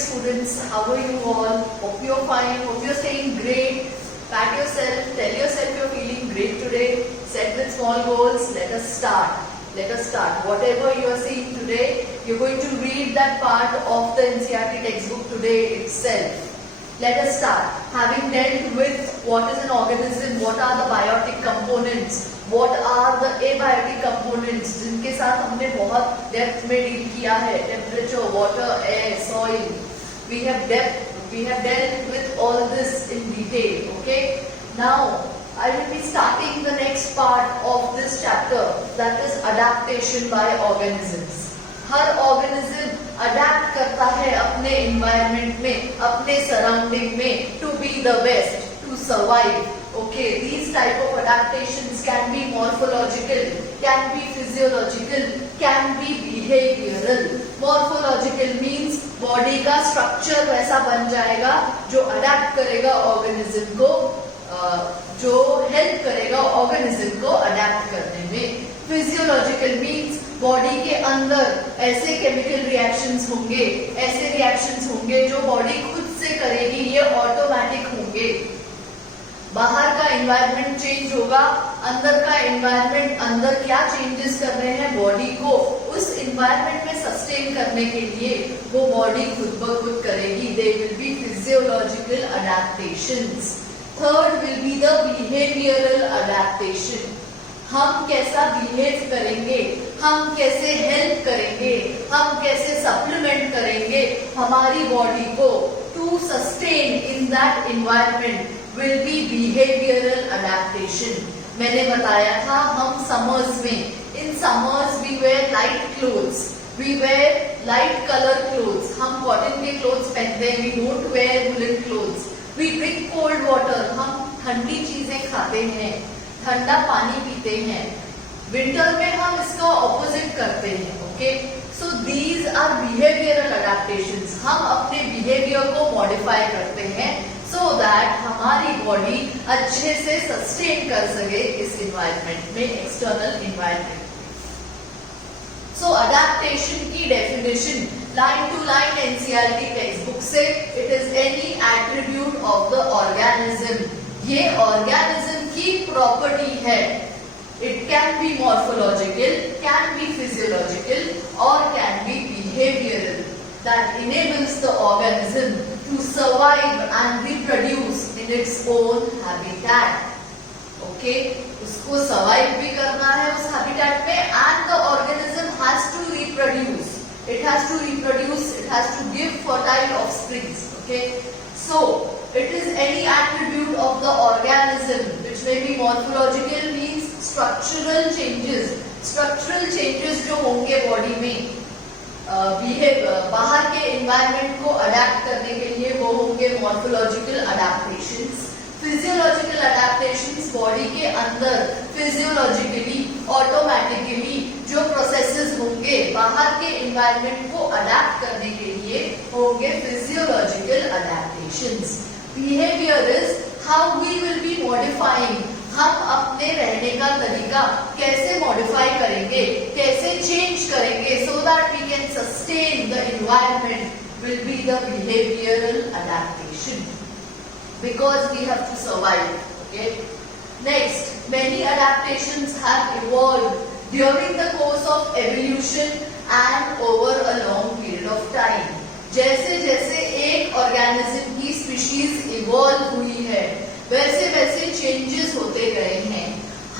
students, how are you all? Hope you're fine, hope you're staying great. Pat yourself, tell yourself you're feeling great today. Set with small goals. Let us start. Let us start. Whatever you are seeing today, you're going to read that part of the NCERT textbook today itself. Let us start. Having dealt with what is an organism, what are the biotic components, what are the abiotic components, जिनके साथ हमने बहुत depth में deal किया है, temperature, water, air, soil. We have dealt with all this in detail. Okay. Now I will be starting the next part of this chapter, that is adaptation by organisms. Her organism adapt करता है अपने environment में, अपने surrounding में, to be the best, to survive. Okay, these type of adaptations can be morphological, can be physiological, can be behavioral. Morphological means body का structure वैसा बन जाएगा जो adapt करेगा organism को, जो help करेगा organism को adapt करने में. Physiological means बॉडी के अंदर ऐसे केमिकल रिएक्शंस होंगे, ऐसे रिएक्शंस होंगे जो बॉडी खुद से करेगी, ये ऑटोमेटिक होंगे. बाहर का एनवायरनमेंट चेंज होगा, अंदर का एनवायरनमेंट, अंदर क्या चेंजेस कर रहे हैं बॉडी को उस एनवायरनमेंट में सस्टेन करने के लिए वो बॉडी खुद ब खुद करेगी. They will be physiological adaptations. Third will be the behavioural adaptation. हम कैसा बिहेव करेंगे, हम कैसे हेल्प करेंगे, हम कैसे सप्लीमेंट करेंगे हमारी बॉडी को to sustain in that environment will be behavioural adaptation. मैंने बताया था हम समर्स में, in summers we wear light clothes, we wear light colour clothes. हम कॉटन के क्लोथ्स पहनते हैं, we don't wear woollen clothes. We drink cold water, हम ठंडी चीजें खाते हैं, ठंडा पानी पीते हैं. विंटर में हम इसका ऑपोजिट करते हैं. Okay, so these are behavioural adaptations. हम अपने बिहेवियर को मॉडिफाई करते हैं सो दैट हमारी बॉडी अच्छे से सस्टेन कर सके इस एनवायरनमेंट में, एक्सटर्नल एनवायरनमेंट. सो अडैप्टेशन की definition line to line NCERT textbook से, it is any attribute of the organism. ये ऑर्गेनिज्म की प्रॉपर्टी है. It can be morphological, can be physiological और can be behavioural, that enables the organism to survive and reproduce in its own habitat. Okay, उसको survive भी करना है उस habitat में, and the organism has to reproduce. It has to reproduce, it has to give fertile offsprings. Okay, so it is any attribute of the organism which may be morphological, means structural changes. Structural changes जो होंगे body में, बाहर के environment को adapt करने के लिए वो होंगे morphological adaptations. Physiological adaptations body के अंदर फिजियोलॉजिकली, ऑटोमेटिकली जो प्रोसेसेस होंगे बाहर के एनवायरनमेंट को अडेप्ट करने के लिए होंगे physiological adaptations. Behaviour is how we will be modifying. हम अपने रहने का तरीका कैसे मॉडिफाई करेंगे, कैसे चेंज करेंगे so that we can sustain the environment will be the behavioural adaptation. Because we have to survive. Okay. Next, many adaptations have evolved during the course of evolution and over a long period of time. जैसे जैसे एक organism की species evolve हुई है, वैसे वैसे changes होते गए हैं.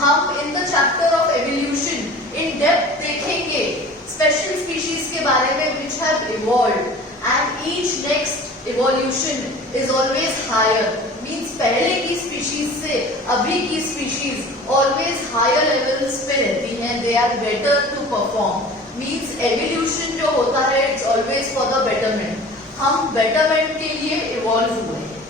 हम in the chapter of evolution in depth देखेंगे स्पेशल स्पीशीज के बारे में which have evolved, and each next evolution is always higher. Means पहले की स्पीशीज से अभी की स्पीशीज always higher levels पे रहती हैं. They are better to perform. Means evolution जो होता है it's always for the betterment. हम betterment के लिए evolve हुए हैं.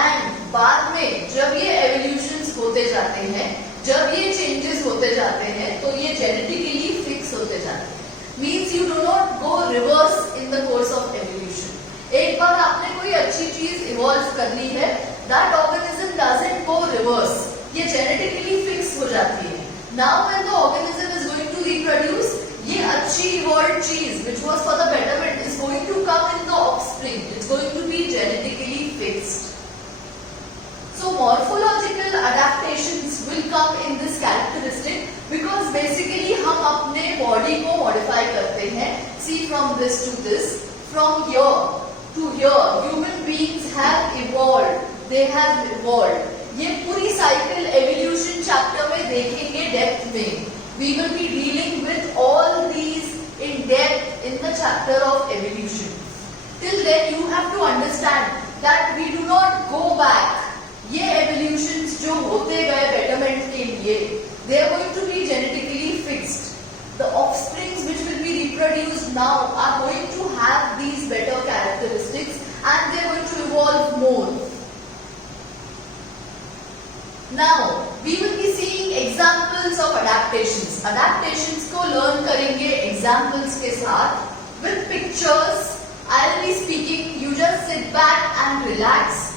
And बाद में जब ये evolutions होते जाते हैं, जब ये changes होते जाते हैं, तो ये genetically fix होते जाते हैं. Means you do not go reverse in the course of evolution. एक बार आपने कोई अच्छी चीज इवॉल्व कर ली है, that organism doesn't go reverse. ये genetically fix हो जाती है. Now when the organism is going to reproduce, ये अच्छी evolved चीज which was for the betterment is going to come in the offspring. It's going to be genetically fixed. So morphological adaptations will come in this characteristic because basically हम अपने body को modify करते हैं. See, from this to this, from here to here, human beings have evolved. They have evolved. ये पूरी cycle evolution chapter में देखेंगे depth में. We will be dealing with all these in depth in the chapter of evolution. Till then you have to understand that we do not go back. ये evolutions जो होते गए betterment के लिए, they are going to be genetically fixed. The offsprings which will be reproduced now are going to have these better characteristics and they are going to evolve more. Now we will be seeing examples of adaptations. Adaptations को learn करेंगे examples के साथ with pictures. I'll be speaking. You just sit back and relax.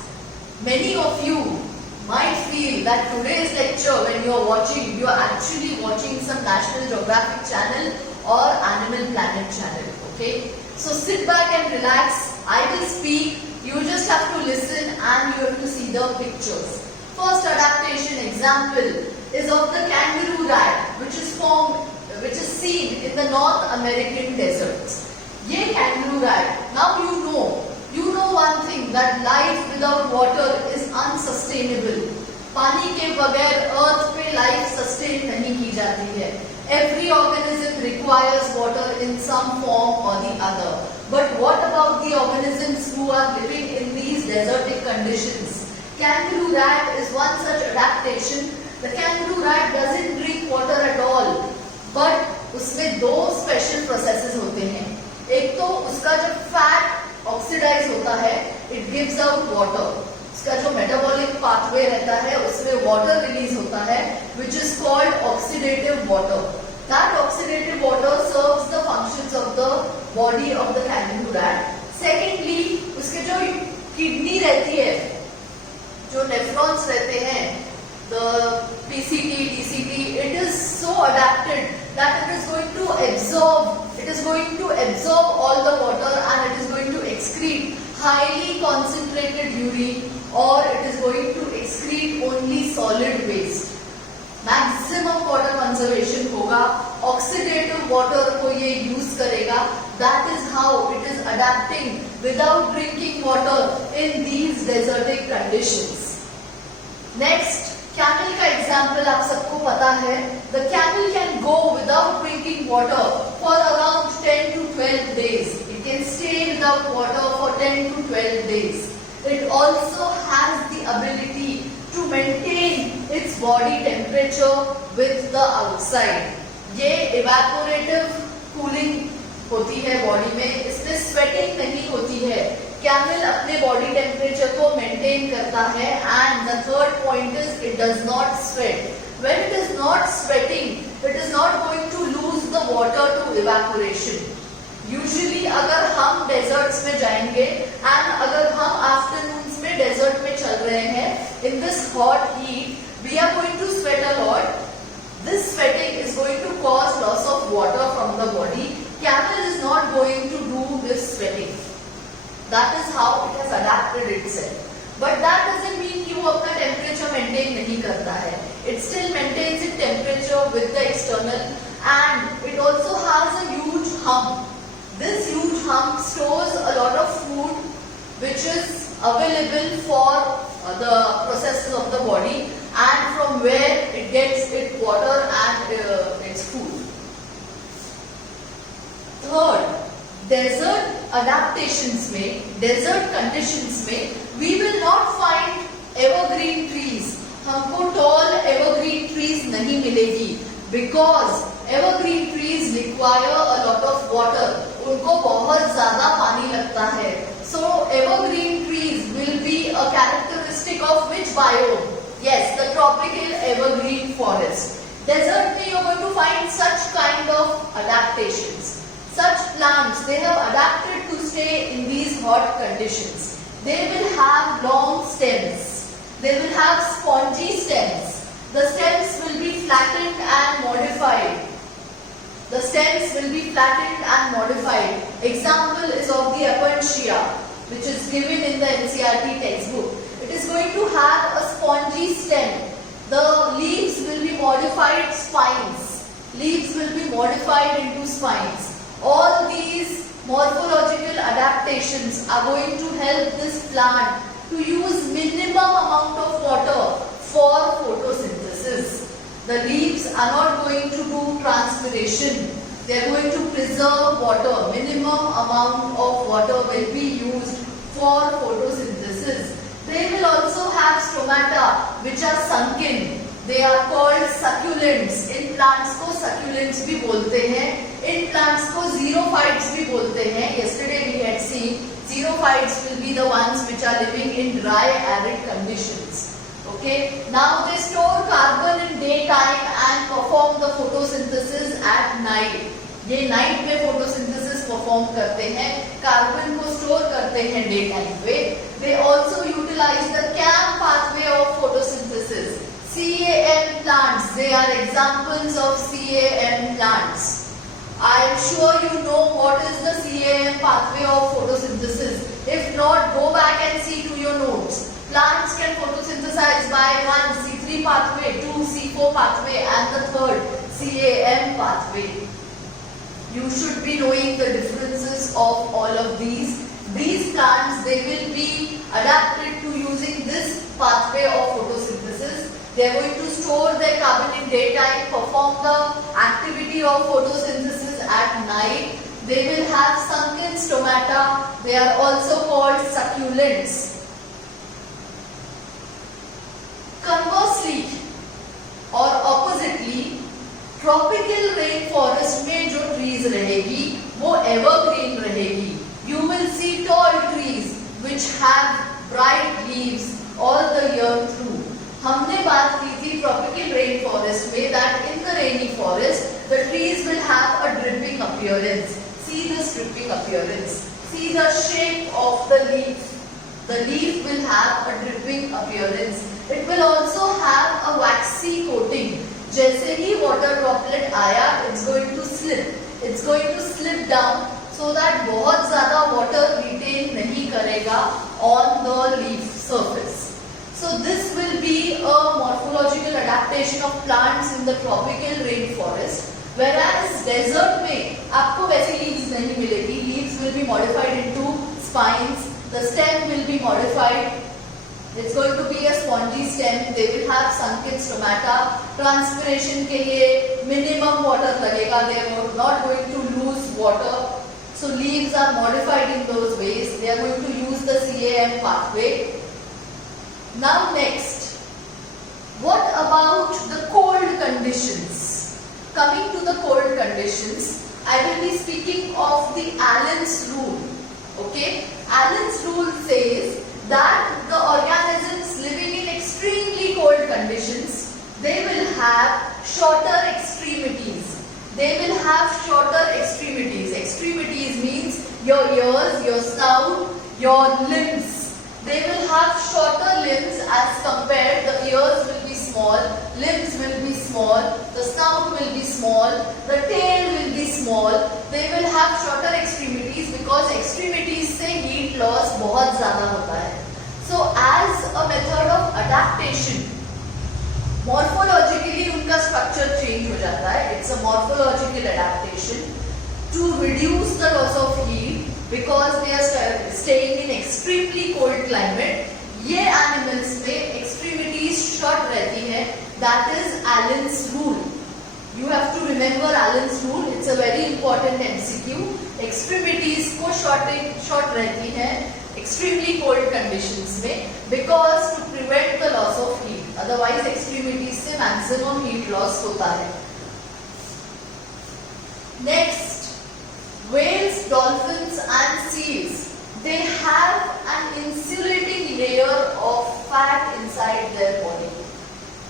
Many of you might feel that today's lecture, when you are watching, you are actually watching some National Geographic channel or Animal Planet channel. Okay? So sit back and relax. I will speak. You just have to listen and you have to see the pictures. First adaptation example is of the kangaroo rat, which is seen in the North American deserts. ये kangaroo rat. Now you know one thing, that life without water is unsustainable. पानी के बगैर अर्थ पे life sustain नहीं की जाती है. Every organism requires water in some form or the other. But what about the organisms who are living in these desertic conditions? Kangaroo rat is one such adaptation. The kangaroo rat doesn't drink water at all, but उसमें दो special processes होते हैं. एक तो उसका जब fat oxidize होता है, it gives out water. उसका जो metabolic pathway रहता है, उसमें water release होता है, which is called oxidative water. That oxidative water serves the functions of the body of the kangaroo rat. Secondly, उसके जो kidney रहती है, जो nephrons रहते हैं, the PCT, DCT, it is so adapted that it is going to absorb all the water and it is going to excrete highly concentrated urine, or it is going to excrete only solid waste. Maximum water conservation होगा, oxidative water को ये use करेगा. That is how it is adapting without drinking water in these desertic conditions. Next, camel का example आप सबको पता है. The camel can go without drinking water for around 10 to 12 days. It can stay without water for 10 to 12 days. It also has the ability to maintain its body temperature with the outside. ये evaporative cooling होती है body में, इसमें sweating नहीं होती है. Camel अपने body temperature को maintain करता है, and the third point is it does not sweat. When it is not sweating, it is not going to lose the water to evaporation. Usually अगर हम deserts में जाएंगे and अगर हम afternoons में desert में चल रहे हैं, in this hot heat, we are going to sweat a lot. This sweating is going to cause loss of water from the body. Camel is not going to do this sweating. That is how it has adapted itself. But that doesn't mean कि वो अपना temperature maintain नहीं करता है. It still maintains its temperature with the external, and it also has a huge hump. This huge hump stores a lot of food which is available for the processes of the body, and from where it gets its water and its food. Third, desert adaptations में, desert conditions में, we will not find evergreen trees. हमको tall evergreen trees नहीं मिलेगी, because evergreen trees require a lot of water. उनको बहुत ज़्यादा पानी लगता है. So evergreen trees will be a characteristic of which biome? Yes, the tropical evergreen forest. Desert में you are going to find such kind of adaptations. Such plants, they have adapted to stay in these hot conditions. They will have long stems. They will have spongy stems. The stems will be flattened and modified The stems will be flattened and modified. Example is of the Apocyria, which is given in the NCERT textbook. It is going to have a spongy stem. The leaves will be modified spines. Leaves will be modified into spines. All these morphological adaptations are going to help this plant to use minimum amount of water for photosynthesis. The leaves are not going to do transpiration. They are going to preserve water. Minimum amount of water will be used for photosynthesis. They will also have stomata which are sunken. They are called succulents. In plants को succulents भी बोलते हैं. In plants को xerophytes भी बोलते हैं. Yesterday we had seen xerophytes will be the ones which are living in dry arid conditions. Okay. Now they store carbon in daytime and perform the photosynthesis at night. ये night में photosynthesis perform करते हैं, carbon को store करते हैं day time पे. They also utilize the CAM pathway of photosynthesis. CAM plants, they are examples of CAM plants. I am sure you know what is the CAM pathway of photosynthesis. If not, go back and see to your notes. Plants can photosynthesize by 1 C3 pathway, 2 C4 pathway and the third CAM pathway. You should be knowing the differences of all of these. These plants, they will be adapted to using this pathway of photosynthesis. They are going to store their carbon in daytime, perform the activity of photosynthesis at night. They will have sunken stomata. They are also called succulents. Conversely or oppositely, tropical rain forest में जो trees रहेगी वो evergreen रहेगी. You will see tall trees which have bright leaves all the year through. हमने बात की थी tropical rain forest में that in the rainy forest the trees will have a dripping appearance. See this dripping appearance. See the shape of the leaf. The leaf will have a dripping appearance. It will also have a waxy coating. जैसे ही water droplet आया, it's going to slip. It's going to slip down so that बहुत ज़्यादा water retain नहीं करेगा on the leaf surface. So this will be a morphological adaptation of plants in the tropical rainforest. Whereas desert में आपको वैसी leaves नहीं मिलेगी. Leaves will be modified into spines. The stem will be modified. It's going to be a spongy stem. They will have sunken stomata. Transpiration के लिए minimum water लगेगा. They are not going to lose water. So leaves are modified in those ways. They are going to use the CAM pathway. Now next, what about the cold conditions? Coming to the cold conditions, I will be speaking of the Allen's rule. Okay, Allen's rule says that the organisms living in extremely cold conditions, they will have shorter extremities. They will have shorter extremities. Extremities means your ears, your snout, your limbs. They will have shorter limbs as compared. The ears will be small, limbs will be small, the snout will be small, the tail will be small. They will have shorter extremities because extremities से heat loss बहुत ज़्यादा होता है. So as a method of adaptation, morphologically उनका structure change हो जाता है. It's a morphological adaptation to reduce the loss of heat because they are staying in extremely cold climate. ये animals में extremities short रहती है. That is Allen's rule. You have to remember Allen's rule. It's a very important MCQ. Extremities को short रहती है extremely cold conditions में because to prevent the loss of heat. Otherwise extremities से maximum heat loss होता है. Next, whales, dolphins and seals. They have an insulating layer of fat inside their body.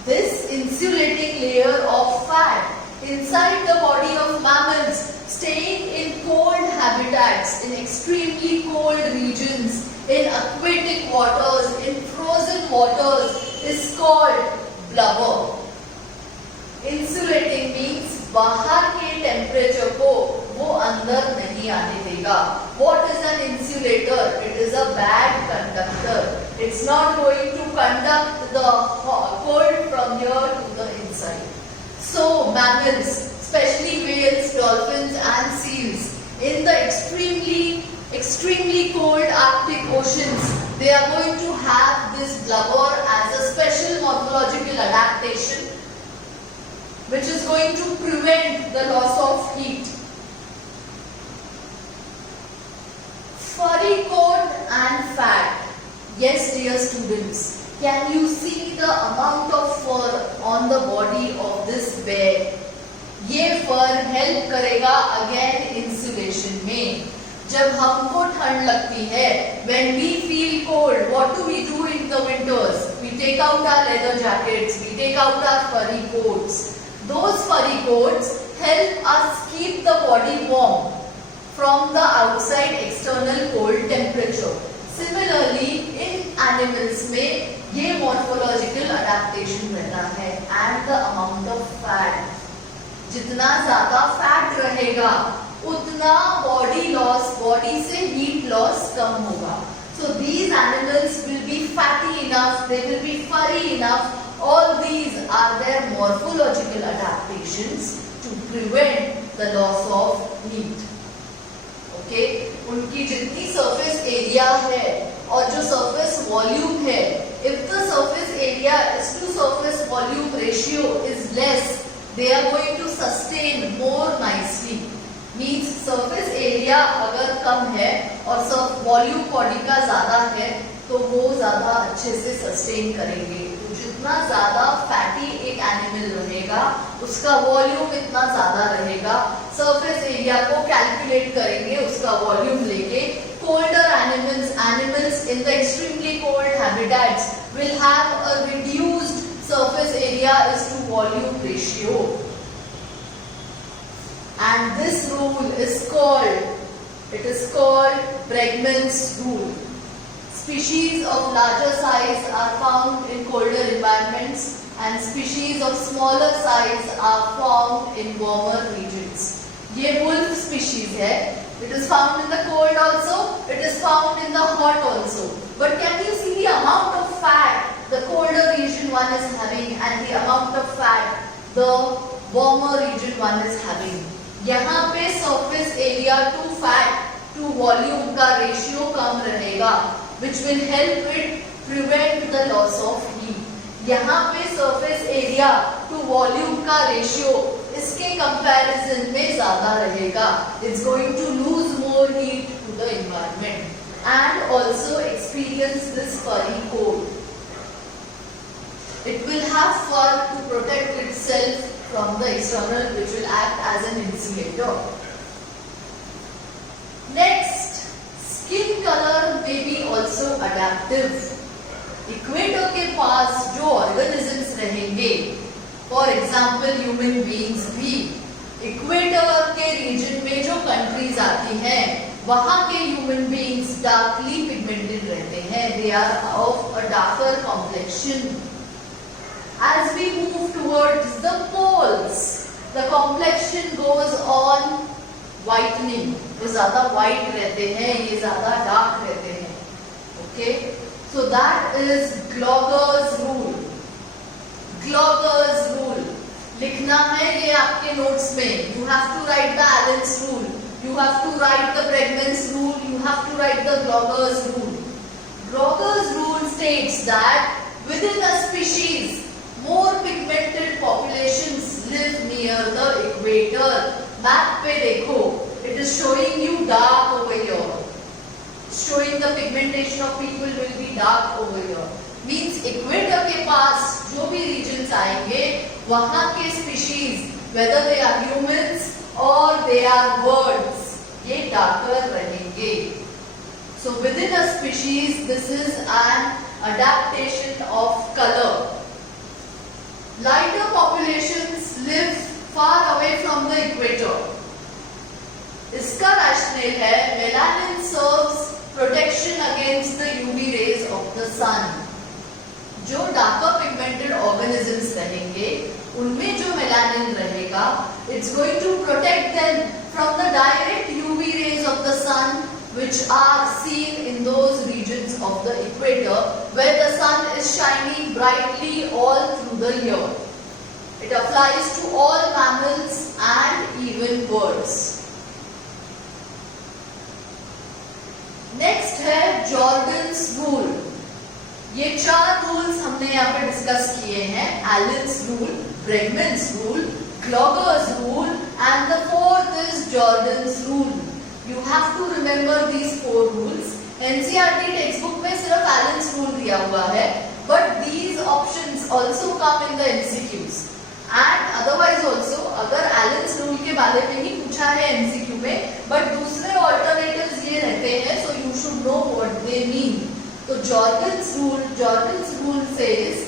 This insulating layer of fat inside the body of mammals staying in cold habitats, in extremely cold regions, in aquatic waters, in frozen waters is called blubber. Insulating means बाहर के temperature को वो अंदर नहीं आने देगा. What is an insulator? It is a bad conductor. It's not going to conduct the cold from here to the inside. So mammals, especially whales, dolphins and seals, in the extremely cold Arctic oceans, they are going to have this blubber as a special morphological adaptation which is going to prevent the loss of heat. Furry coat and fat. Yes, dear students, can you see the amount of fur on the body of this bear? ये for help करेगा again insulation में. जब हमको ठंड लगती है, when we feel cold, what do we do in the winters? We take out our leather jackets, we take out our furry coats. Those furry coats help us keep the body warm from the outside external cold temperature. Similarly, in animals में ये morphological adaptation रहता है. And the amount of fat, जितना ज्यादा fat रहेगा उतना body loss, body से heat loss कम होगा. So these animals will be fatty enough, they will be furry enough. All these are their morphological adaptations to prevent the loss of heat. Okay? उनकी जितनी surface area है और जो surface volume है, if the surface area is to surface volume ratio is less, they are going to sustain more nicely. Means surface area अगर कम है और volume body का ज्यादा है तो वो ज्यादा अच्छे से सस्टेन करेंगे. तो जितना ज्यादा फैटी एक एनिमल रहेगा उसका वॉल्यूम इतना ज्यादा रहेगा. सरफेस एरिया को कैलकुलेट करेंगे उसका वॉल्यूम लेके. colder animals in the extremely cold habitats will have a reduced surface area is to volume ratio. And this rule is called Bregmann's rule. Species of larger size are found in colder environments and species of smaller size are found in warmer regions. ये wolf species है. It is found in the cold also, it is found in the hot also. But can you see the amount of fat the colder region one is having and the amount of fat the warmer region one is having? यहाँ पे surface area to fat to volume का ratio कम रहेगा, which will help it prevent the loss of heat. यहाँ पे surface area to volume का ratio इसके comparison में ज़्यादा रहेगा. It's going to lose more heat to the environment and also experience this furry coat. It will have fur to protect itself from the external, which will act as an insulator. Next, skin color may be also adaptive. Equator के पास जो organisms रहेंगे, for example human beings भी, equator के reason में जो countries आती हैं वहां के ह्यूमन बीइंग्स डार्कली पिगमेंटेड रहते हैं. They are of a darker complexion. As we move towards the poles, the complexion goes on whitening. वो ज़्यादा white रहते हैं, ये ज़्यादा dark रहते हैं. Okay, so that is Glauber's rule. Glauber's rule. लिखना है ये आपके notes में. You have to write the Allen's rule. You have to write the Bregmann's rule. You have to write the Glauber's rule. Glauber's rule states that within a species, more pigmented populations live near the equator. Map पे देखो, it is showing you dark over here. Showing the pigmentation of people will be dark over here. Means equator के पास जो भी regions आएंगे, वहाँ के species, whether they are humans or they are birds, ये darker रहेंगे. So within a species, this is an adaptation of color. Lighter populations live far away from the equator. इसका rationale है melanin serves protection against the UV rays of the sun. जो darker pigmented organisms रहेंगे, उनमें जो melanin रहेगा, It's going to protect them from the direct UV rays of the sun, which are seen in those regions of the equator where the sun is shining brightly all through the year. It applies to all mammals and even birds. Next है Jordan's rule. ये 4 rules हमने यहाँ पे discuss किए हैं. Allen's rule, Bergmann's rule, Gloger's rule and the fourth is Jordan's rule. You have to remember these 4 rules. NCERT text book में सिर्फ Allen's rule दिया हुआ है, but these options also come in the MCQs. And otherwise also अगर Allen's rule के बारे में ही पूछा है एमसीक्यू में, बट दूसरे ऑल्टरनेटिव्स ये रहते हैं, so you should know what they mean. तो Jordan's rule says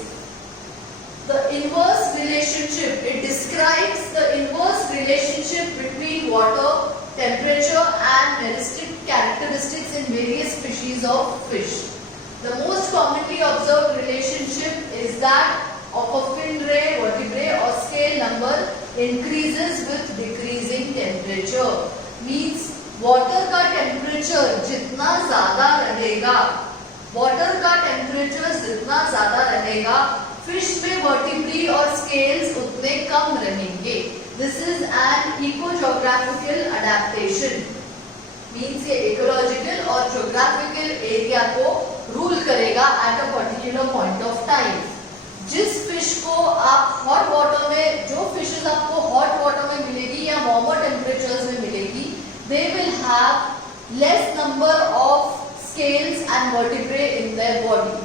the inverse relationship. It describes the inverse relationship between water, temperature and meristic characteristics in various species of fish. The most commonly observed relationship is that of a fin ray, vertebrae or scale number increases with decreasing temperature. Means water का temperature जितना ज़्यादा रहेगा, water का temperature जितना ज़्यादा रहेगा, fish में vertebrae और scales उतने कम रहेंगे. This is an eco-geographical adaptation. Means ये ecological और geographical area को rule करेगा at a particular point of time. जिस फिश को आप हॉट वाटर में, जो फिशेस आपको हॉट वाटर में मिलेगी या वार्मर टेम्परेचर्स में मिलेगी, they will have less number of scales and vertebrae in their body,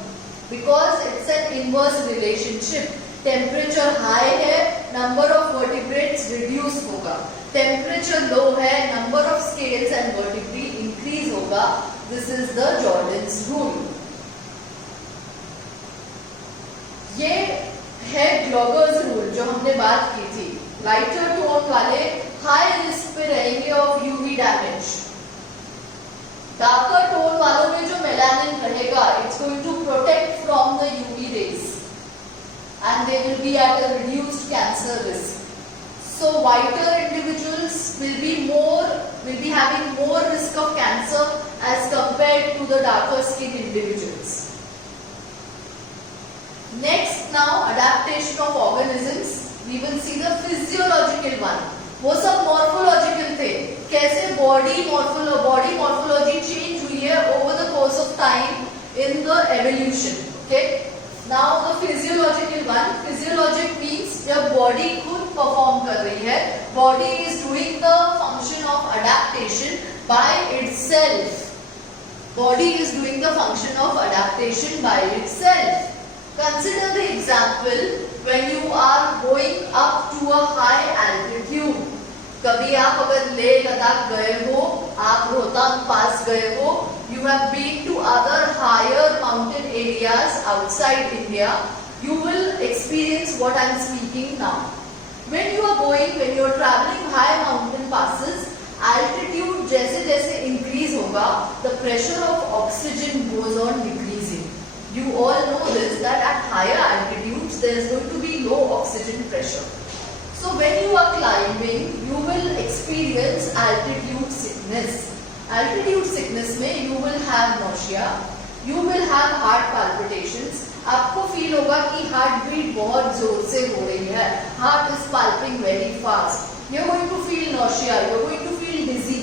because it's an inverse relationship. Temperature high है, नंबर ऑफ वर्टिब्रेट्स रिड्यूस होगा. टेम्परेचर लो है, number of scales and vertebrae increase होगा. This is the Jordan's rule. ये है Gloger's rule जो हमने बात की थी. लाइटर टोन वाले हाई रिस्क पे रहेंगे of UV damage. Darker tone वालों में जो मेलानिन रहेगा, it's going to protect from the UV rays and they will be at a reduced cancer risk. So whiter individuals will be having more risk of cancer as compared to the darker skin individuals. Next now adaptation of organisms. We will see the physiological one. वो सब morphological थे. कैसे body morphology change हुई है over the course of time in the evolution. Okay. Now the physiological one. Physiologic means जब body खुद perform कर रही है, body is doing the function of adaptation by itself. Body is doing the function of adaptation by itself. Consider the example when you are going up to a high altitude. कभी आप अगर लेह लद्दाख गए हो, आप रोहतांग पास गए हो, you have been to other higher mountain areas outside India, you will experience what I am speaking now. When you are traveling high mountain passes, altitude जैसे जैसे increase होगा, the pressure of oxygen goes on decreasing. You all know this, that at higher altitudes there is going to be low oxygen pressure. So when you are climbing, you will experience altitude sickness. Altitude sickness में you will have nausea, you will have heart palpitations. आपको feel होगा कि heart beat बहुत जोर से हो रही है, heart is pulping very fast. You are going to feel nausea, you are going to feel dizzy.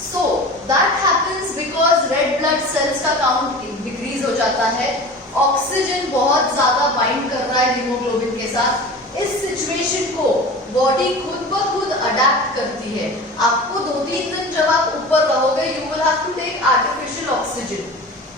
So that happens because red blood cells का काउंट डिक्रीज हो जाता है. ऑक्सीजन बहुत ज्यादा बाइंड कर रहा है हीमोग्लोबिन के साथ. इस सिचुएशन को बॉडी खुद ब खुद अडेप्ट करती है. आपको 2-3 दिन जब आप ऊपर रहोगे, you will have to take artificial oxygen.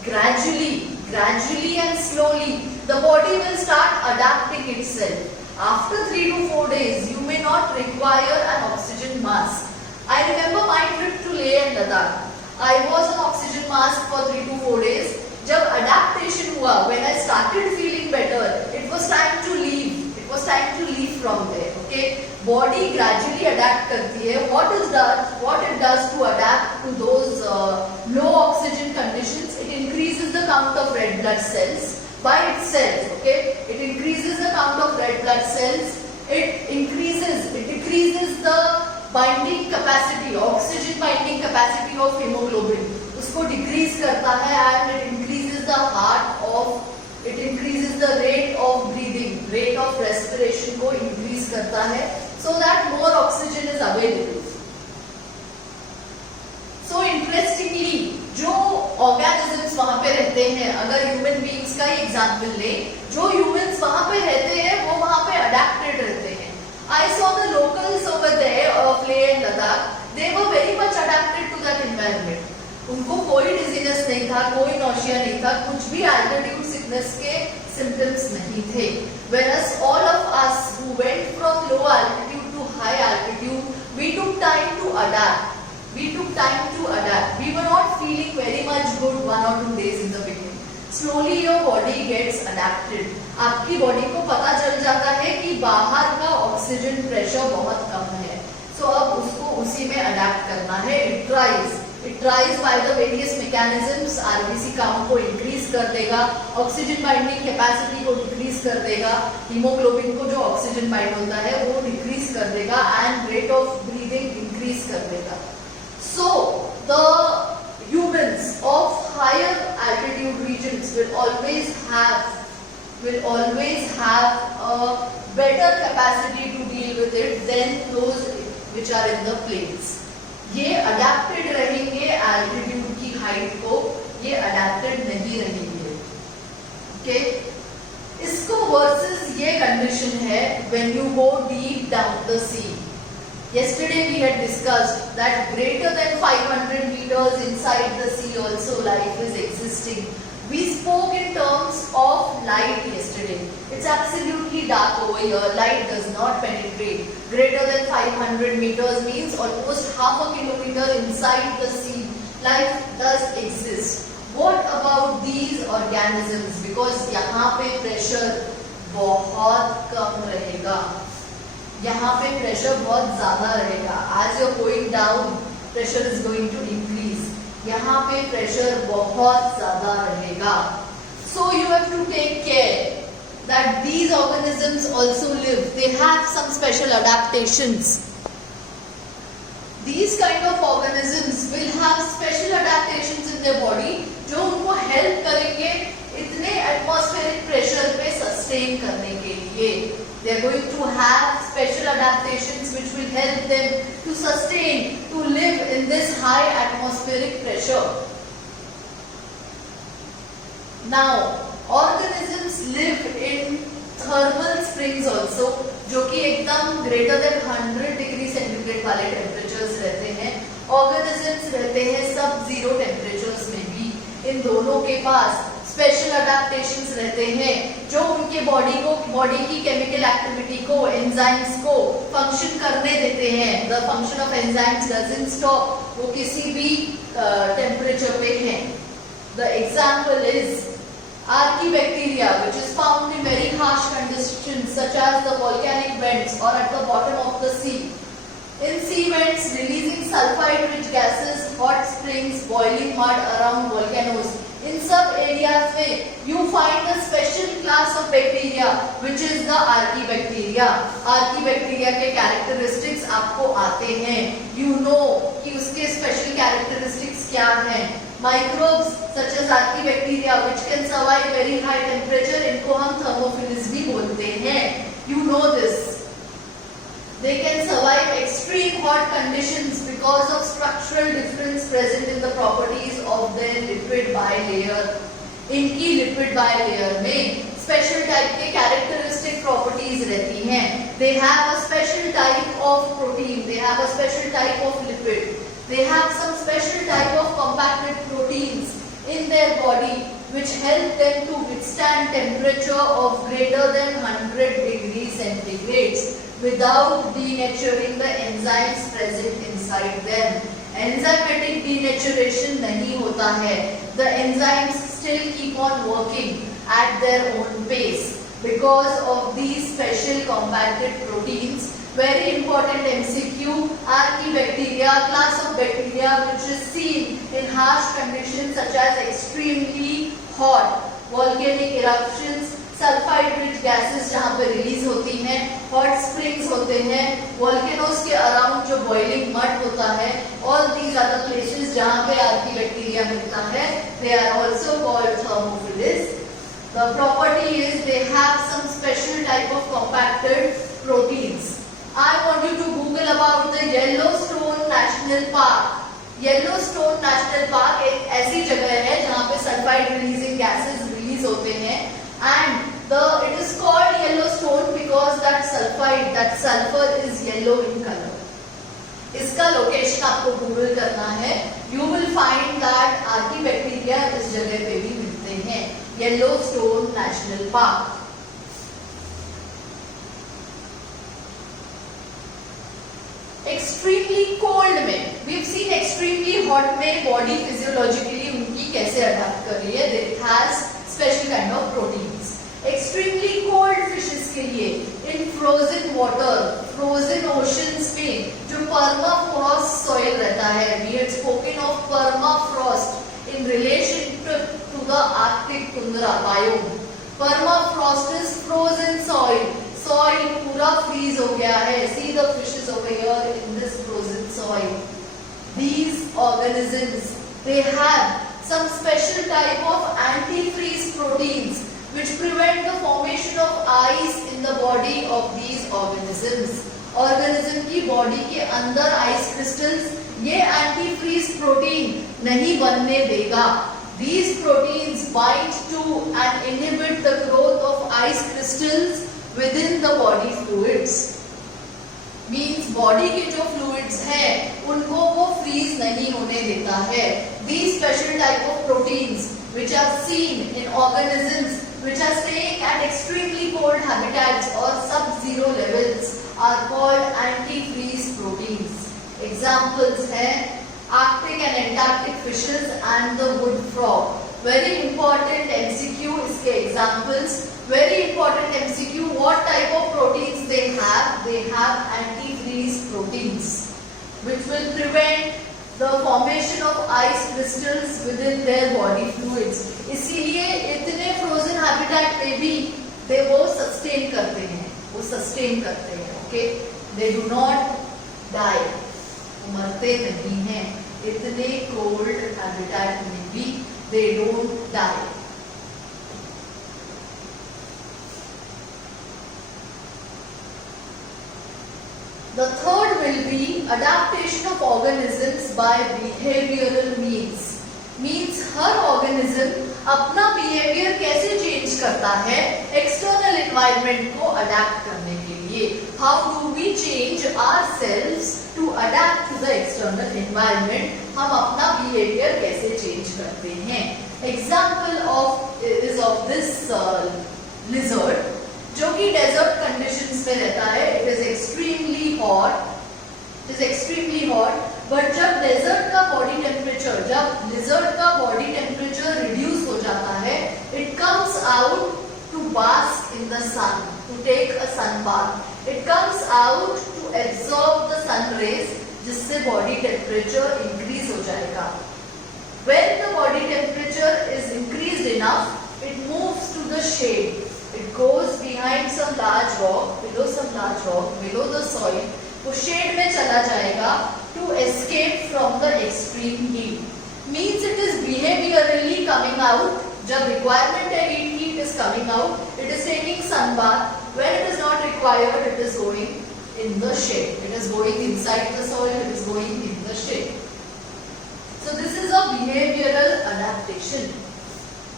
gradually and slowly the body will start adapting itself. After 3 to 4 days you may not require an oxygen mask. I remember my trip to Leh and Ladakh. I was on oxygen mask for 3 to 4 days. जब adaptation हुआ, when I started feeling better, it was time to leave. It was time to leave from there. Okay, body gradually adapt करती है. What it does to adapt to those low oxygen conditions, it increases the count of red blood cells. by itself. Okay, it increases the count of red blood cells. It decreases the binding capacity, oxygen binding capacity of hemoglobin. उसको decrease करता है and it increases the rate of breathing, rate of respiration को increase करता है, so that more oxygen is available. So interestingly, जो organisms वहाँ पे रहते हैं, अगर human beings का ही example लें, जो humans वहाँ पे रहते हैं वो वहाँ पे adapted रहते हैं. I saw the locals over there of Leh and Ladakh. They were very much adapted to that environment. उनको कोई dizziness नहीं था, कोई nausea नहीं था, कुछ भी altitude sickness के symptoms नहीं थे. Whereas all of us who went from low altitude to high altitude, we took time to adapt. We were not feeling very much good 1 or 2 days in the beginning. Slowly your body gets adapted. आपकी body को पता चल जाता है कि बाहर का oxygen pressure बहुत कम है. So अब उसको उसी में अडेप्ट करना है. It tries by the various mechanisms. RBC count को इंक्रीज कर देगा, ऑक्सीजन बाइंडिंग कैपेसिटी को डिक्रीज कर देगा, हीमोग्लोबिन को जो ऑक्सीजन बाइंड होता है वो डिक्रीज कर देगा and rate of breathing increase कर देगा. So the humans of higher altitude regions will always have a better capacity to deal with it than those which are in the plains. ये adapted रहेंगे altitude की height को, ये adapted नहीं रहेंगे. Okay? इसको versus ये condition है when you go deep down the sea. Yesterday we had discussed that greater than 500 meters inside the sea also life is existing. We spoke in terms of light yesterday. It's absolutely dark over here. Light does not penetrate. Greater than 500 meters means almost half a kilometer inside the sea. Life does exist. What about these organisms? Because यहाँ पे pressure बहुत कम रहेगा. यहाँ पे pressure बहुत ज्यादा रहेगा. As you're going down, pressure is going to increase. यहाँ पे प्रेशर बहुत ज्यादा रहेगा. So you have to take care that these organisms also live. They have some special adaptations. These kind of organisms will have special adaptations in their body जो उनको help करेंगे इतने atmospheric pressure पे sustain करने के लिए. They are going to have special adaptations which will help them to sustain, to live in this high atmospheric pressure. Now, organisms live in thermal springs also, जो कि एकदम greater than 100 degree centigrade वाले temperatures रहते हैं. Organisms रहते हैं sub-zero temperatures में भी. इन दोनों के पास स्पेशल अडेप्टेशंस रहते हैं जो उनके बॉडी की केमिकल एक्टिविटी को, एंजाइम्स को फंक्शन करने देते हैं. The function of enzymes doesn't stop. वो किसी भी टेम्परेचर पे हैं. The example is Archaebacteria, which is found in very harsh conditions such as the volcanic vents or at the bottom of the sea. In sea vents, releasing sulfide-rich gases, hot springs, boiling mud around volcanoes. In some areas में you find a special class of bacteria which is the Archaebacteria. Archaebacteria के characteristics आपको आते हैं. You know कि उसके special characteristics क्या हैं. Microbes such as Archaebacteria which can survive very high temperature, इनको हम thermophilus भी बोलते हैं. You know this. They can survive extreme hot conditions because of structural difference present in the properties of their lipid bilayer. इनकी lipid bilayer में special type के characteristic properties रहती हैं. They have a special type of protein. They have a special type of lipid. They have some special type of compacted proteins in their body which help them to withstand temperature of greater than 100 degrees centigrade without denaturing the enzymes present inside them. Enzymatic denaturation नहीं होता है. The enzymes still keep on working at their own pace because of these special compacted proteins. Very important MCQ. Archaebacteria, class of bacteria which is seen in harsh conditions such as extremely hot, volcanic eruptions, sulphide rich gases जहाँ पे release होती हैं, hot springs होते हैं, volcanoes के around जो boiling mud होता है, all these are the places जहाँ पे आर्कीबैक्टीरिया मिलता है, they are also called thermophiles. The property is they have some special type of compacted proteins. I want you to Google about the Yellowstone National Park. Yellowstone National Park एक ऐसी जगह है जहाँ पे सल्फाइड रिलीजिंग गैसेस रिलीज होते हैं, and it is called Yellowstone because that sulfur is yellow in color. इसका location आपको गूगल करना है. You will find that archaebacteria इस जगह पे भी मिलते हैं. Yellowstone National Park. Extremely cold में, we've seen extremely hot में body physiologically उनकी कैसे अडैप्ट कर रही है. It has special kind of proteins. Extremely cold fishes के लिए in frozen water, frozen oceans में जो permafrost soil रहता है, we had spoken of permafrost in relation to the Arctic tundra biome. Permafrost is frozen soil. Soil पूरा freeze हो गया है. See the fishes over here in this frozen soil. These organisms, they have some special type of antifreeze proteins which prevent the formation of ice in the body of these organisms. Organism की body के अंदर ice crystals ये antifreeze protein नहीं बनने देगा. These proteins bind to and inhibit the growth of ice crystals within the body fluids. Means body के जो fluids हैं उनको वो freeze नहीं होने देता है. These special type of proteins which are seen in organisms which are staying at extremely cold habitats or sub-zero levels are called antifreeze proteins. Examples हैं Arctic and Antarctic fishes and the wood frog. Very important MCQ इसके examples. Very important MCQ. What type of proteins they have? They have antifreeze proteins, which will prevent the formation of ice crystals within their body fluids. इसीलिए इतने frozen habitat में भी they वो sustain करते हैं. वो sustain करते हैं. Okay? They do not die. मरते नहीं हैं. इतने कोल्ड हैबिटेट में भी they don't die. The third will be adaptation of organisms by behavioral means. Means her organism अपना behavior कैसे change करता है external environment को adapt करने के लिए. How do we change ourselves to adapt to the external environment? हम अपना behavior कैसे change करते हैं. Example is of this lizard जो कि desert conditions में रहता है. It is extremely hot. It is extremely hot. But जब desert का body temperature, जब lizard का body temperature reduce हो जाता है, it comes out to bask in the sun, to take a sun bath. It comes out to absorb the sun rays, जिससे body temperature increase हो जाएगा. When the body temperature is increased enough, it moves to the shade. It goes behind some large rock, below the soil. वो shade में चला जाएगा to escape from the extreme heat. Means it is behaviorally coming out. जब requirement है heat is coming out. It is taking sun bath. When it is not required, it is going in the shade. It is going inside the soil. It is going in the shade. So this is a behavioral adaptation.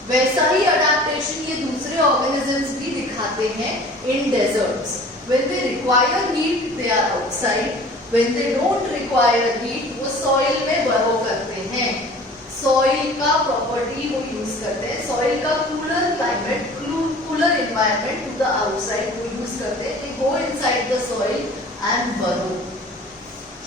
वैसा ही adaptation ये दूसरे organisms भी दिखाते हैं in deserts. When they require heat, they are outside. When they don't require heat, वो soil में burrow करते हैं. Soil का property वो use करते हैं. Soil का cooler climate, cooler environment to the outside वो use करते हैं. They go inside the soil and burrow.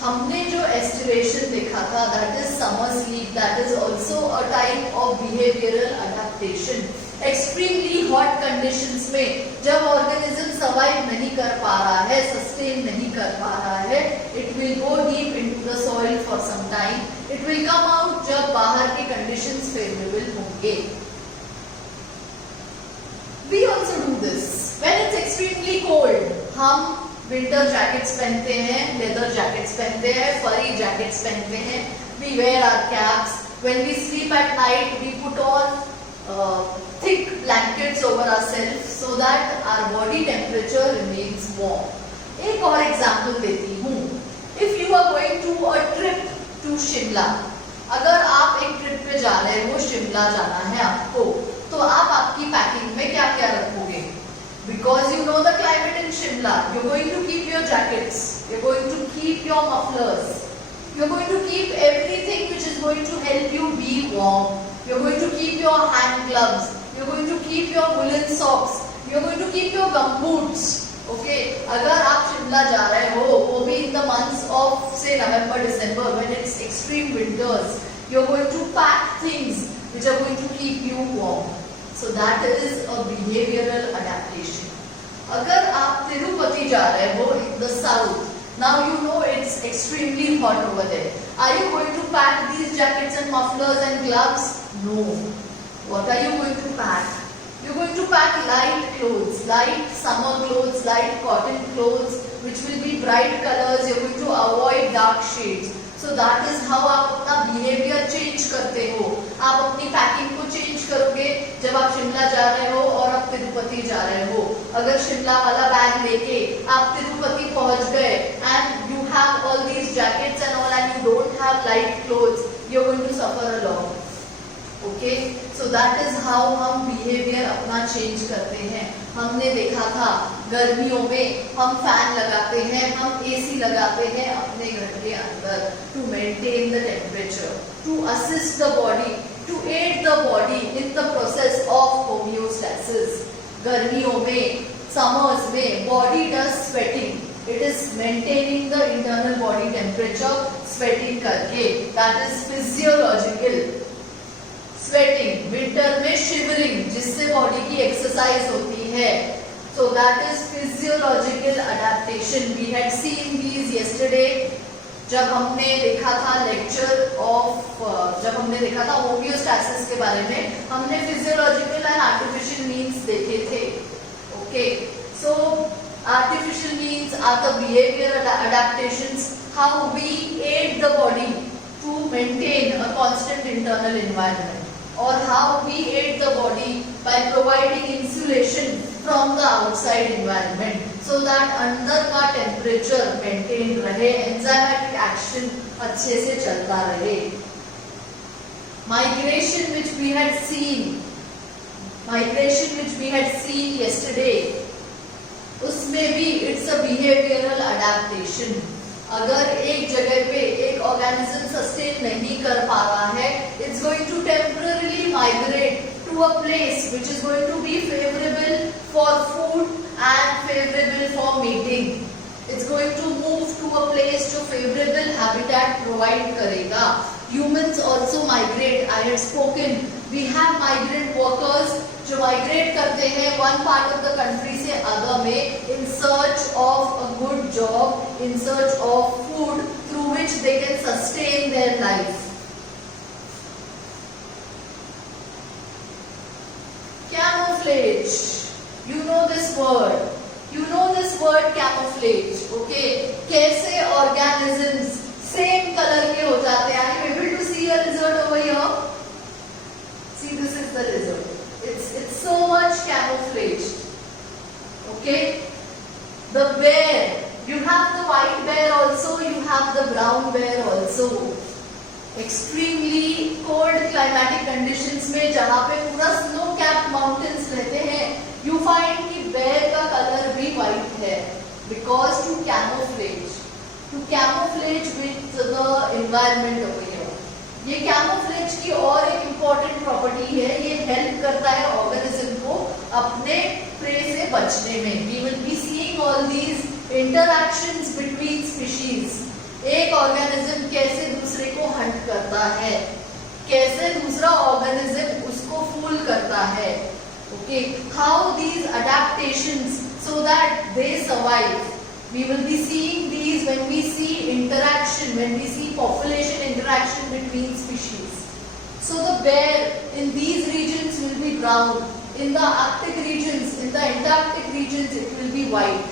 हमने जो एस्टिवेशन देखा था, that is summer sleep, that is also a type of behavioral adaptation. Extremely hot conditions में जब organism survive नहीं कर पा रहा है, sustain नहीं कर पा रहा है, it will go deep into the soil for some time. It will come out जब बाहर के conditions favorable होंगे. We also do this. When it's extremely cold, हम विंटर जैकेट्स पहनते हैं, लेदर जैकेट्स पहनते हैं, फरी जैकेट्स पहनते हैं. We wear our caps. When we sleep at night, we put on thick blankets over ourselves so that our body temperature remains warm. एक और एग्जाम्पल देती हूँ. If you are going to a trip to Shimla, अगर आप एक trip पे जा रहे हो, शिमला जाना है आपको, तो आप आपकी पैकिंग में क्या क्या रखोगे? Because you know the climate in Shimla, you're going to keep your jackets, you're going to keep your mufflers, you're going to keep everything which is going to help you be warm. You're going to keep your hand gloves, you're going to keep your woolen socks, you're going to keep your gumboots. Okay, अगर आप शिमला जा रहे हो, वो भी in the months of say November, December, when it's extreme winters, you're going to pack things which are going to keep you warm. So that is a behavioral adaptation. अगर आप तिरुपति जा रहे हो in the south, now you know it's extremely hot over there. Are you going to pack these jackets and mufflers and gloves? No. What are you going to pack? You're going to pack light clothes, light summer clothes, light cotton clothes, which will be bright colors. You're going to avoid dark shades. So that is how आप अपना behavior change करते हो. आप अपनी packing को change करोगे जब आप शिमला जा रहे हो और आप तिरुपति जा रहे हो. अगर शिमला वाला बैग लेके आप तिरुपति पहुंच गए and you have all these jackets and all and you don't have light clothes, you're going to suffer a lot. Okay, so that is how हम behavior अपना change करते हैं. हमने देखा था गर्मियों में हम फैन लगाते हैं, हम एसी लगाते हैं अपने घर के अंदर to maintain the temperature, to assist the body, to aid the body in the process of homeostasis. गर्मियों में, summers में body does sweating. It is maintaining the internal body temperature, sweating करके. That is physiological. Sweating, winter में shivering, जिससे body की exercise होती है. So that is physiological adaptation. We had seen these yesterday. जब हमने देखा था जब हमने देखा था होमियोस्टैसिस के बारे में, हमने फिजियोलॉजिकल एंड आर्टिफिशियल मीन्स देखे थे. Okay, so artificial means are the behavioral adaptations, how we aid the body to maintain a constant internal environment. Or how we aid the body by providing insulation from the outside environment so that अंदर का temperature maintain रहे, enzymatic action अच्छे से चलता रहे. Migration which we had seen yesterday, उसमें भी it's a behavioral adaptation. अगर एक जगह पे एक ऑर्गेनिज्म सस्टेन नहीं कर पा रहा है, it's going to temporarily migrate to a place which is going to be favorable for food and favorable for mating. It's going to move to a place जो favorable habitat provide करेगा. Humans also migrate. I had spoken. We have migrant workers जो migrate करते हैं one part of the country से other में in search of a good job, in search of food through which they can sustain their life. Camouflage. You know this word. You know this word camouflage. Okay. कैसे organisms same color के हो जाते हैं. Are you able to see a lizard over here? See, this is the lizard. It's so much camouflaged. Okay. The bear. You have the white bear also. You have the brown bear also. Extremely cold climatic conditions में जहाँ पे पूरा snow capped mountains रहते हैं, you find कि bear का color भी white है, because to camouflage with the environment over here. ये camouflage की और एक important property है, ये help करता है organism को अपने prey से बचने में. We will be seeing all these interactions between species. एक ऑर्गेनिज्म कैसे दूसरे को हंट करता है, कैसे दूसरा ऑर्गेनिज्म उसको फूल करता है. Okay, how these adaptations so that they survive. We will be seeing these when we see interaction, when we see population interaction between species. So the bear in these regions will be brown, In the Arctic regions, in the Antarctic regions, it will be white.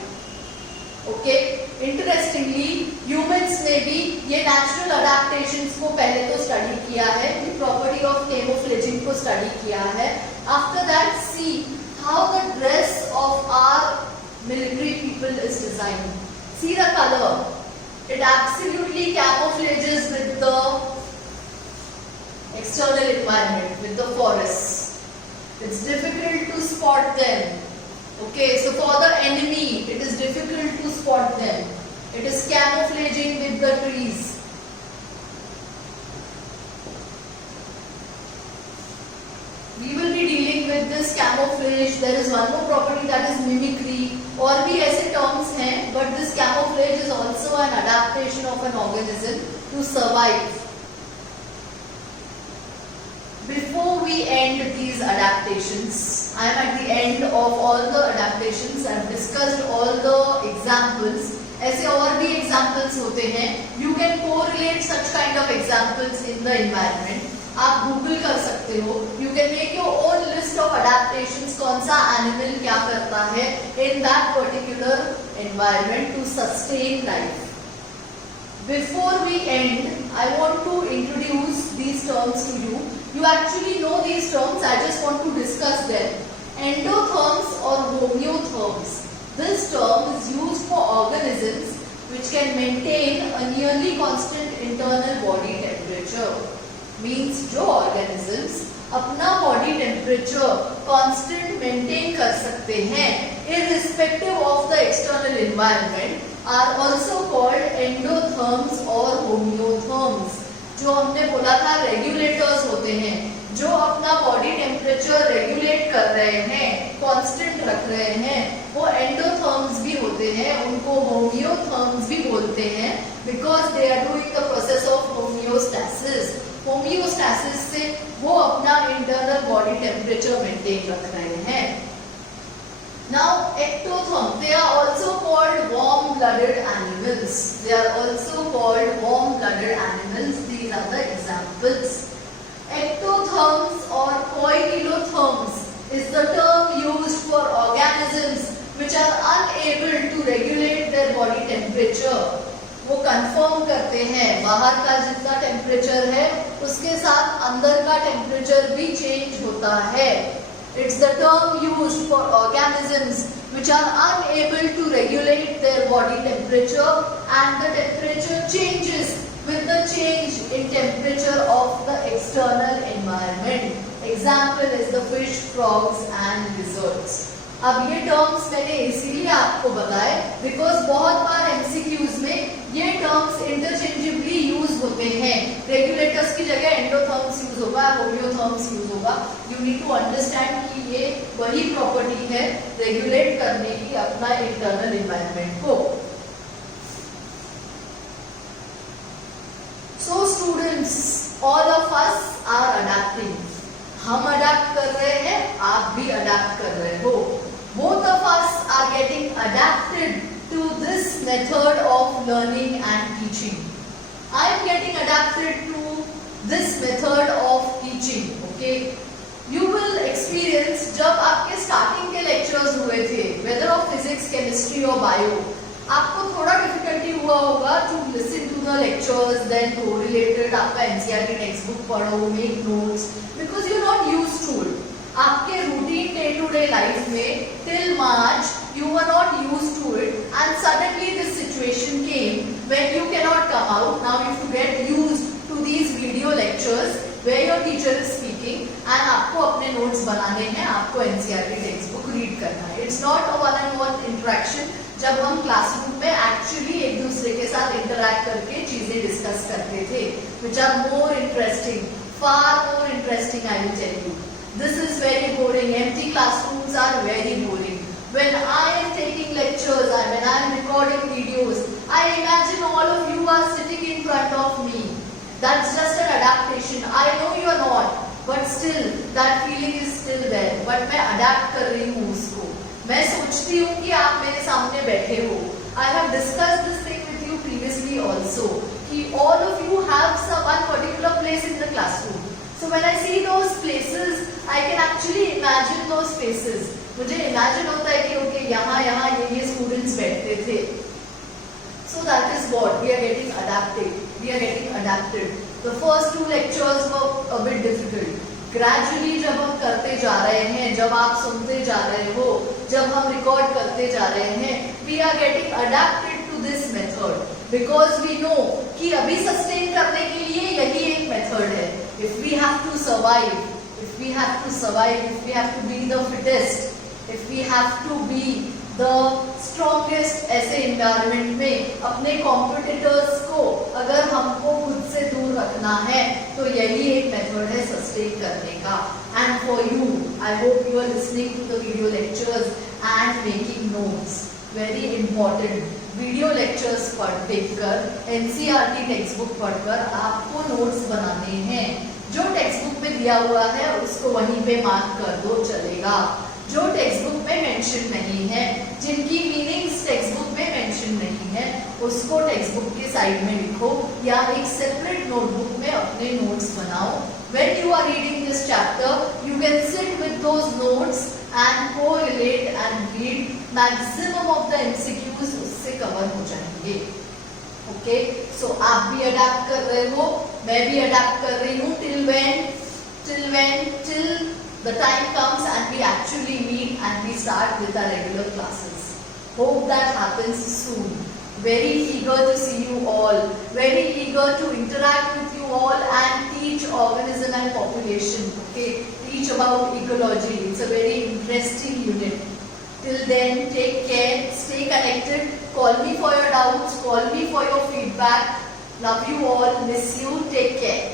Okay. Interestingly, humans ने भी ये natural adaptations को पहले तो study किया है, the property of camouflaging को study किया है. After that, see how the dress of our military people is designed. See the color. It absolutely camouflages with the external environment, with the forests. It's difficult to spot them. Okay, so for the enemy, it is difficult to spot them. It is camouflaging with the trees. We will be dealing with this camouflage. There is one more property that is mimicry. और भी ऐसे terms हैं, but this camouflage is also an adaptation of an organism to survive. Before we end these adaptations, I am at the end of all the adaptations. I have discussed all the examples. ऐसे और भी examples होते हैं. You can correlate such kind of examples in the environment. आप Google कर सकते हो. You can make your own list of adaptations. कौन सा animal क्या करता है in that particular environment to sustain life. Before we end, I want to introduce these terms to you. You actually know these terms. I just want to discuss them. Endotherms or homeotherms. This term is used for organisms which can maintain a nearly constant internal body temperature. Means जो organisms अपना body temperature constant maintain कर सकते हैं irrespective of the external environment are also called endotherms or homeotherms. जो हमने बोला था regulators होते हैं, जो अपना बॉडी टेम्परेचर रेगुलेट कर रहे हैं, कांस्टेंट रख रहे हैं, वो एंडोथर्म्स भी होते हैं. उनको होमियोथर्म्स भी बोलते हैं because they are doing the process of homeostasis. Homeostasis से वो अपना इंटरनल बॉडी टेम्परेचर मेंटेन रख रहे हैं. Now, ectotherms, they are also called warm-blooded animals. They are also called warm-blooded animals. These are the examples. Ectotherms or poikilotherms is the term used for organisms which are unable to regulate their body temperature. वो confirm करते हैं बाहर का जितना temperature है उसके साथ अंदर का टेम्परेचर भी चेंज होता है. It's the term used for organisms which are unable to regulate their body temperature and the temperature changes with the change in temperature of the external environment. Example is the fish, frogs and lizards. अब ये terms मैंने इसीलिए आपको बताए because बहुत बार MCQs में ये terms interchangeably use होते हैं. रेगुलेटर्स की जगह एंडोथर्म्स यूज होगा, होमियोथर्म्स यूज होगा. यू नीड टू अंडरस्टैंड कि ये वही प्रॉपर्टी है रेगुलेट करने की अपना इंटरनल एनवायरनमेंट को. So students, all of us are adapting. हम अडैप्ट कर रहे हैं, आप भी अडैप्ट कर रहे हो. Both of us are getting adapted to this method of learning and teaching. I am getting adapted to this method of teaching. Okay, you will experience जब आपके starting के lectures हुए थे, whether of physics, chemistry or bio, आपको थोड़ा difficulty हुआ होगा to listen to the lectures, then correlate it. आपका NCERT textbook पढ़ो, make notes, because you're not used to it. आपके routine day to day life में till March you were not used to it and suddenly this situation came when you cannot come out. Now you have to get used to these video lectures where your teacher is speaking and आपको अपने notes बनाने हैं, आपको NCERT textbook read करना है. It's not a one-on-one interaction. जब हम classroom में एक्चुअली एक दूसरे के साथ इंटरैक्ट करके चीजें डिस्कस करते थे which are more interesting, far more interesting, I will tell you. This is very boring. Empty classrooms are very boring. When I am taking lectures, when I am recording videos, I imagine all of you are sitting in front of me. That's just an adaptation. I know you are not, but still that feeling is still there. But मैं adapt कर रही हूँ उसको. मैं सोचती हूँ कि आप मेरे सामने बैठे हो. I have discussed this thing with you previously also. कि all of you have some one particular place in the classroom. So when I see those places, I can actually imagine those faces. मुझे imagine होता है कि okay यहाँ ये students बैठते थे. So that is what we are getting adapted. We are getting adapted. The first 2 lectures were a bit difficult. Gradually जब हम करते जा रहे हैं, जब आप सुनते जा रहे हो, जब हम रिकॉर्ड करते जा रहे हैं, we are getting adapted to this method because we know कि अभी sustain करने के लिए यही एक method है. If we have to survive, if we have to be the fittest, if we have to be the strongest ऐसे environment में अपने competitors को अगर हमको खुद से दूर रखना है तो यही एक method है sustain करने का. And for you, I hope you are listening to the video lectures and making notes. Very important. Video lectures देखकर एनसीईआरटी टेक्स्ट बुक पढ़कर आपको नोट्स बनाने हैं. जो टेक्स्ट बुक में दिया हुआ है उसको वहीं पे मार्क कर दो, चलेगा. जो टेक्स्ट बुक में मेंशन नहीं है, जिनकी मीनिंग्स टेक्स्ट बुक में मेंशन नहीं है, उसको टेक्स्ट बुक के साइड में लिखो या एक सेपरेट नोटबुक में अपने नोट्स बनाओ. When you are reading this chapter, you can sit with those notes and correlate and read. Maximum of the MCQs उससे कवर हो जाएंगे. Okay, so आप भी अडैप्ट कर रहे हो, मैं भी अडैप्ट कर रही हूँ. Till the time comes and we actually meet and we start with our regular classes. Hope that happens soon. Very eager to see you all. Very eager to interact with you all and teach organism and population. Okay, teach about ecology. It's a very interesting unit. Till then, take care. Stay connected. Call me for your doubts. Call me for your feedback. Love you all. Miss you. Take care.